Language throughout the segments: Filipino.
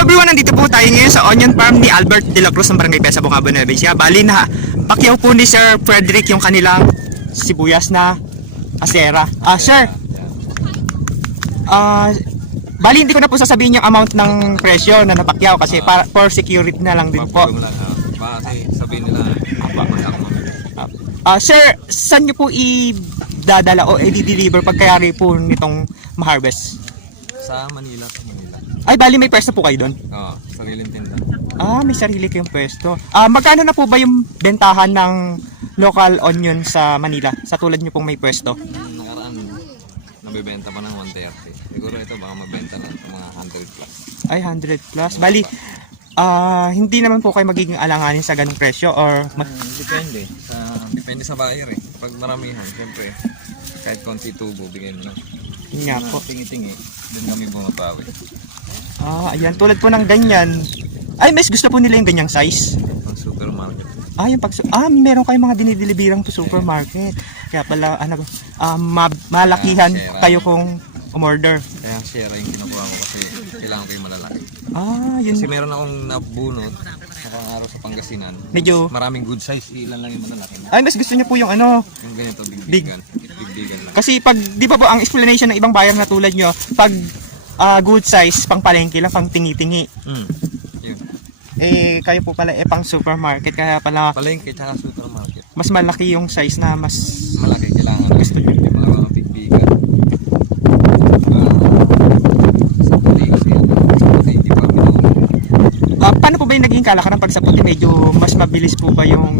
everyone, nandito po tayo ngayon sa onion farm ni Albert de la Cruz ng Barangay Pesa, Bungabo, Nueva Ecija. Bali na pakyaw po ni Sir Frederick yung kanilang sibuyas na asera. Sir, bali hindi ko na po sasabihin yung amount ng presyo na napakyaw kasi para for security na lang din po. Kasi sabihin nila Sir, saan nyo po i-dadala o i-deliver pagkayari po nitong ma-harvest? sa Manila. Ay, bali may pwesto po kayo doon? Oo, sariling tinda. May sarili kayong pwesto. Magkano na po ba yung bentahan ng local onion sa Manila? Sa tulad nyo pong may pwesto? Nakaraan, nabibenta pa ng 130. Siguro ito baka mabenta lang ng mga 100 plus. Ay, 100 plus. Bali, hindi naman po kayo magiging alanganin sa ganung presyo or... Depende sa buyer eh. Pag maramihan, siyempre, kahit konti tubo, bigyan mo lang. Yun nga po. Tingi-tingi, doon kami bumabawi. Ayan, tulad po ng ganyan. Ay, mas gusto po nila yung ganyang size. Ang supermarket. Meron kayong mga dinidilibirang po supermarket. Kaya pala, malakihan kayo kung umorder. Kaya share yung kinukuha ko kasi kailangan ko yung malalaki. Yun. Kasi meron akong nabunot nakang araw sa Pangasinan. Medyo maraming good size, ilan lang yung malalaki. Ay, mas gusto niyo po yung yung ganito, big-bigan lang. Kasi pag, di ba po, ang explanation ng ibang buyer na tulad nyo, pag good size, pang palengke lang, pang tingi-tingi. Yun. Kayo po pala, pang supermarket, kaya pala, Palengke tsaka supermarket. mas malaki yung size na mas Malaki, kailangan gusto nyo. yung mga big-bigan. Sa puti kasi, hindi pa minuwi. Paano po ba yung naging kalakaran pag sa puti? Medyo mas mabilis po ba yung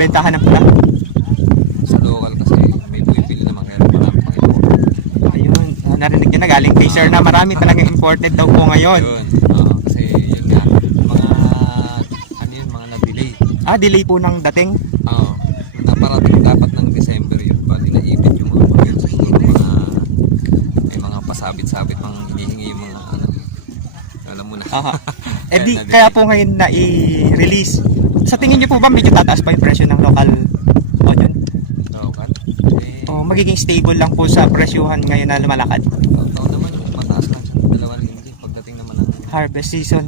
bentahan ng pula? Sa local kasi, may bumibili naman kaya marami pang ito. Ayun, narinig nyo na galing kay sir na marami talagang imported daw po ngayon. Yun, kasi yun nga, mga na-delay. Delay po ng dating. Oo, naparating dapat ng December yun. Pati naipit yung mga bagay. Siguro may mga pasabit-sabit pang hinihingi yung mga alam mo na. Kaya po ngayon na i-release. Sa tingin nyo po ba medyo tataas pa yung presyo ng local onion? Local? Magiging stable lang po sa presyuhan ngayon na lumalakad? Taon naman, mataas lang siya. 2 linggo. Pagdating naman ng harvest season.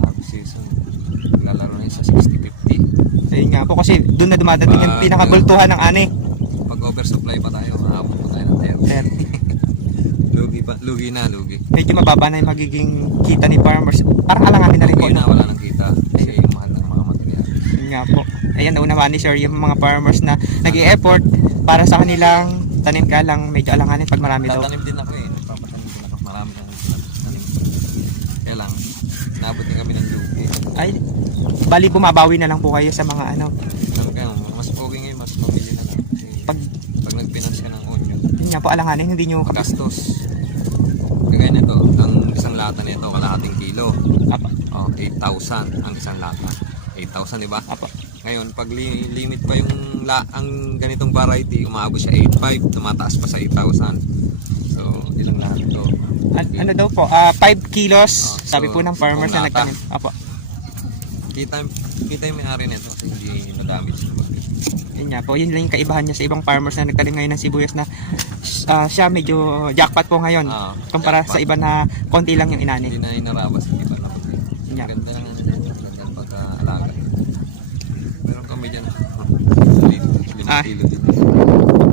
Lalaro na yun sa 60-50. Ayun nga po kasi doon na dumadating yung pinakabultuhan ng ani. Pag oversupply pa tayo, maabot pa tayo ng 30. Lugi na. Medyo mababa na yung magiging kita ni farmers. Parang alanganin na rin po. Lugi na, wala nang kita. Kasi yung mahal ng mga material. Yun nga po. Ayan, naunawaan ni sir yung mga farmers na nag-i-effort para sa kanilang tanim, ka lang medyo alanganin pag marami daw. Tatanim din ako eh. Nagpapatanim din ako. Marami kang tanim. Kaya lang, naabot din kami ng lugi. Ay, bali bumabawi na lang po kayo sa mga Kaya mas okay ngayon, mas mabili na lang. Kasi pag nag-finance ka ng onion, yun nga po, alanganin, hindi nyo gastos. Kaya nito, ang isang lata nito, kalahating kilo. 8,000 ang isang lata. 8,000, di ba? Ngayon, pag limit pa yung ang ganitong variety, umaabot siya 8,500, tumataas pa sa 8,000. So, ilang lahat ito? ano daw po, 5 kilos, sabi po ng farmers na nagtanim. Kita yung may-ari nito kasi hindi madamage. Yun nga po, yun lang yung kaibahan niya sa ibang farmers na nagtanim ngayon ng sibuyas na siya medyo jackpot po ngayon kumpara sa iba na konti lang yung inani. Hindi na inarabas yung iba lang. Ganda lang ganda pagka-alaga. Meron kami dyan. 5 kilo din.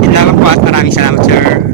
Yun lamang po at maraming salamat sir.